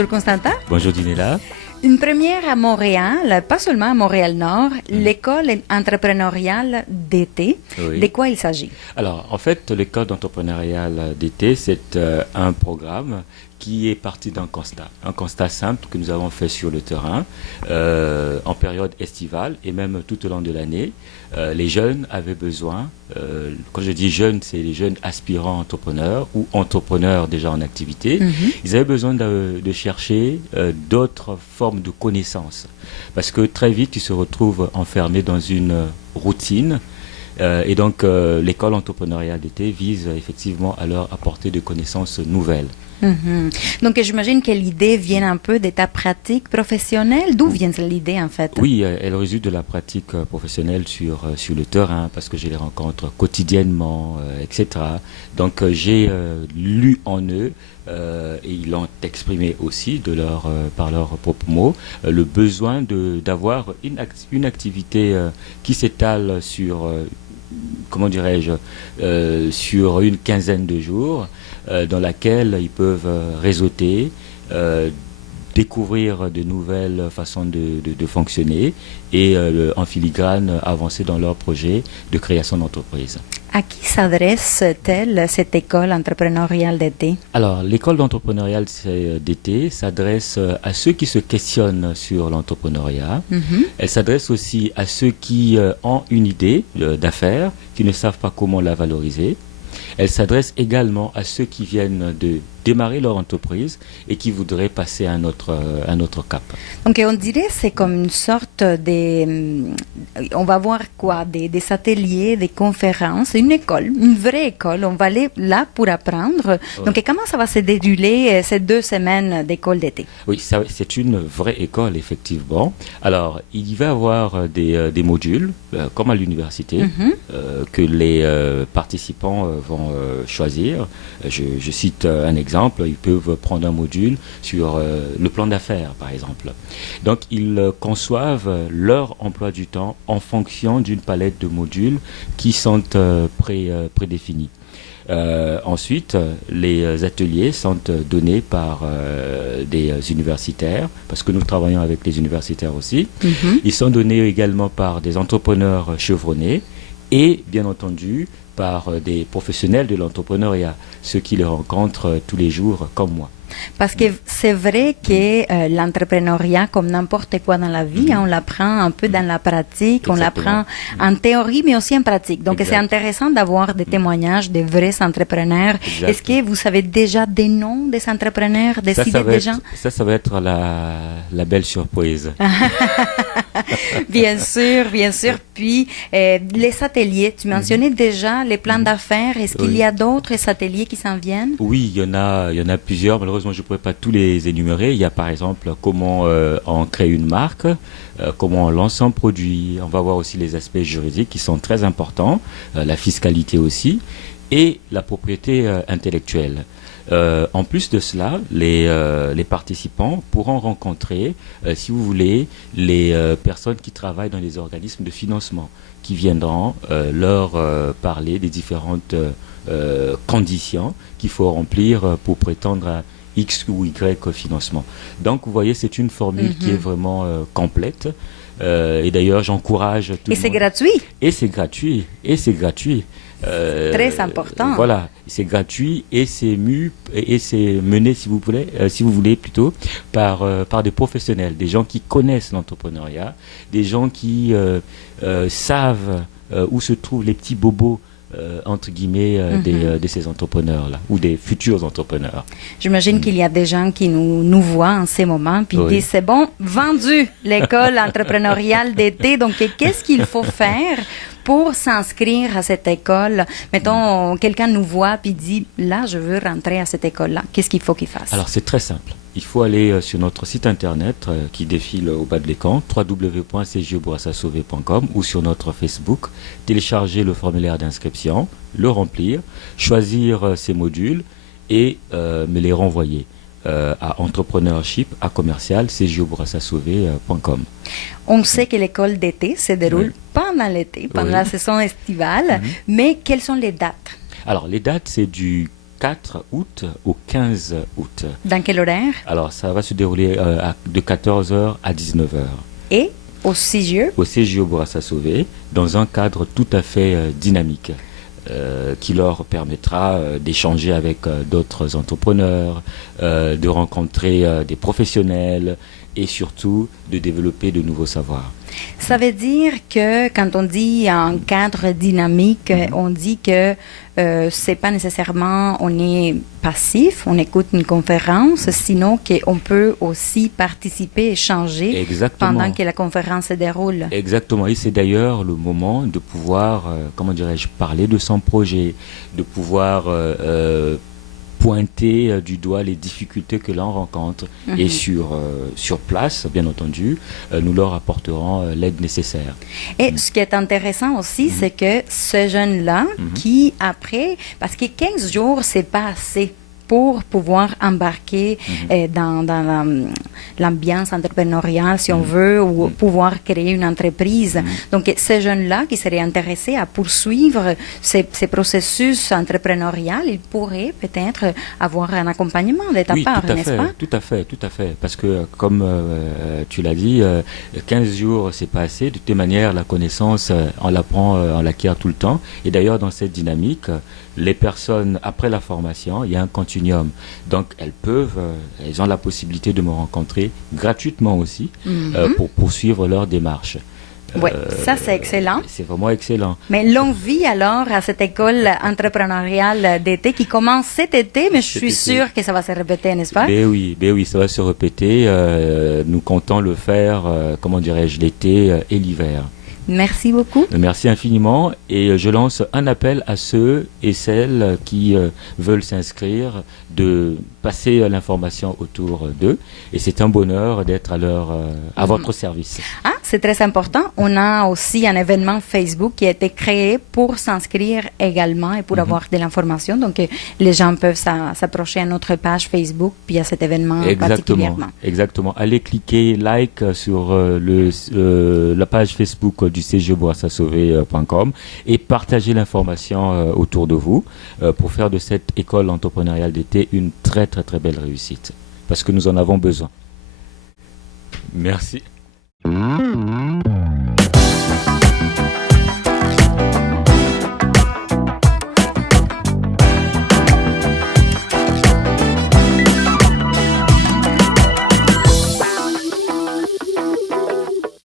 Bonjour Constantin. Bonjour Dinella. Une première à Montréal, pas seulement à Montréal-Nord, l'école entrepreneuriale d'été. Oui. De quoi il s'agit? Alors, en fait, l'école d'entrepreneurial d'été, c'est un programme qui est parti d'un constat simple que nous avons fait sur le terrain en période estivale et même tout au long de l'année. Les jeunes avaient besoin, quand je dis jeunes, c'est les jeunes aspirants entrepreneurs ou entrepreneurs déjà en activité, ils avaient besoin de chercher d'autres formes de connaissances. Parce que très vite, ils se retrouvent enfermés dans une routine. Et donc, l'école entrepreneuriale d'été vise effectivement à leur apporter des connaissances nouvelles. Donc, j'imagine que l'idée vient un peu de ta pratique professionnelle. D'où vient l'idée, en fait? Oui, elle résulte de la pratique professionnelle sur le terrain, parce que je les rencontre quotidiennement, etc. Donc, j'ai lu en eux, et ils l'ont exprimé aussi par leurs propres mots, le besoin d'avoir une activité qui s'étale sur... comment dirais-je, sur une quinzaine de jours, dans laquelle ils peuvent réseauter, découvrir de nouvelles façons de fonctionner et en filigrane avancer dans leur projet de création d'entreprise. À qui s'adresse-t-elle cette école entrepreneuriale d'été? Alors, l'école d'entrepreneurial d'été s'adresse à ceux qui se questionnent sur l'entrepreneuriat. Elle s'adresse aussi à ceux qui ont une idée d'affaires, qui ne savent pas comment la valoriser. Elle s'adresse également à ceux qui viennent de démarrer leur entreprise et qui voudraient passer à un autre cap. Donc, on dirait que c'est comme une sorte de... On va voir quoi? Des ateliers, des conférences, une école, une vraie école. On va aller là pour apprendre. Oui. Donc, comment ça va se dérouler ces 2 semaines d'école d'été? Oui, c'est une vraie école, effectivement. Alors, il va y avoir des modules, comme à l'université, que les participants vont choisir. Je cite un exemple. Ils peuvent prendre un module sur le plan d'affaires, par exemple. Donc, ils conçoivent leur emploi du temps en fonction d'une palette de modules qui sont prédéfinis. Ensuite, les ateliers sont donnés par des universitaires, parce que nous travaillons avec les universitaires aussi. Ils sont donnés également par des entrepreneurs chevronnés et, bien entendu, par des professionnels de l'entrepreneuriat, ceux qui les rencontrent tous les jours comme moi. Parce que c'est vrai que l'entrepreneuriat, comme n'importe quoi dans la vie, on l'apprend un peu dans la pratique, on l'apprend en théorie, mais aussi en pratique. Donc, c'est intéressant d'avoir des témoignages de vrais entrepreneurs. Est-ce que vous savez déjà des noms des entrepreneurs, des idées des gens? Ça va être la belle surprise. Bien sûr, bien sûr. Puis, les ateliers, tu mentionnais déjà les plans d'affaires. Est-ce qu'il y a d'autres ateliers qui s'en viennent? Oui, il y en a plusieurs. Malheureusement, je ne pourrais pas tous les énumérer. Il y a par exemple comment on crée une marque, comment on lance un produit. On va voir aussi les aspects juridiques qui sont très importants, la fiscalité aussi, et la propriété intellectuelle. En plus de cela, les participants pourront rencontrer, si vous voulez, les personnes qui travaillent dans les organismes de financement, qui viendront leur parler des différentes conditions qu'il faut remplir pour prétendre à X ou Y financement. Donc, vous voyez, c'est une formule qui est vraiment complète. Et d'ailleurs, j'encourage tout le monde. Et c'est gratuit. Et c'est gratuit. Et c'est gratuit. Très important. Voilà, c'est gratuit et c'est mené, si vous voulez plutôt, par des professionnels, des gens qui connaissent l'entrepreneuriat, des gens qui savent où se trouvent les petits bobos entre guillemets de ces entrepreneurs-là ou des futurs entrepreneurs. J'imagine qu'il y a des gens qui nous voient en ces moments puis disent c'est bon, vendu l'école entrepreneuriale d'été. Donc, qu'est-ce qu'il faut faire pour s'inscrire à cette école? Mettons, quelqu'un nous voit puis dit là, je veux rentrer à cette école-là. Qu'est-ce qu'il faut qu'il fasse? Alors, c'est très simple. Il faut aller sur notre site internet qui défile au bas de l'écran, www.cgebourassa-sauvé.com, ou sur notre Facebook, télécharger le formulaire d'inscription, le remplir, choisir ces modules et me les renvoyer à entrepreneurship@cgebourassa-sauvé.com. On sait que l'école d'été se déroule pendant l'été, pendant la saison estivale, mais quelles sont les dates? Alors, les dates, c'est du 4 août au 15 août. Dans quel horaire? Alors, ça va se dérouler de 14 heures à 19 heures. Et au CGE? Au CGE Bourassa Sauvé, dans un cadre tout à fait dynamique. Qui leur permettra d'échanger avec d'autres entrepreneurs, de rencontrer des professionnels et surtout de développer de nouveaux savoirs. Ça veut dire que quand on dit un cadre dynamique, on dit que c'est pas nécessairement on est passif, on écoute une conférence, sinon qu'on peut aussi participer, échanger pendant que la conférence se déroule. Exactement, et c'est d'ailleurs le moment de pouvoir, comment dirais-je, parler de son projet, de pouvoir pointer du doigt les difficultés que l'on rencontre et sur place, bien entendu, nous leur apporterons l'aide nécessaire. Et ce qui est intéressant aussi, c'est que ces jeunes-là, qui après, parce que 15 jours, c'est pas assez pour pouvoir embarquer dans l'ambiance entrepreneuriale, si on veut, ou pouvoir créer une entreprise. Donc, ces jeunes-là qui seraient intéressés à poursuivre ces processus entrepreneurial, ils pourraient peut-être avoir un accompagnement de ta part, n'est-ce pas? Tout à fait. Parce que, comme tu l'as dit, 15 jours, c'est pas assez. De toute manière, la connaissance, on l'apprend, on l'acquiert tout le temps. Et d'ailleurs, dans cette dynamique, les personnes, après la formation, il y a un continuum. Donc, elles ont la possibilité de me rencontrer gratuitement aussi pour poursuivre leur démarche. Oui, ça c'est excellent. C'est vraiment excellent. Mais l'envie alors à cette école entrepreneuriale d'été qui commence cet été, mais je suis sûre que ça va se répéter, n'est-ce pas? Ben oui, ça va se répéter. Nous comptons le faire, comment dirais-je, l'été et l'hiver. Merci beaucoup. Merci infiniment et je lance un appel à ceux et celles qui veulent s'inscrire de passer l'information autour d'eux et c'est un bonheur d'être à votre service. Ah, c'est très important. On a aussi un événement Facebook qui a été créé pour s'inscrire également et pour avoir de l'information. Donc, les gens peuvent s'approcher à notre page Facebook puis à cet événement particulièrement. Exactement. Allez cliquer like sur la page Facebook du cgebourassa-sauvé.com et partagez l'information autour de vous pour faire de cette école entrepreneuriale d'été une très très très belle réussite parce que nous en avons besoin. Merci.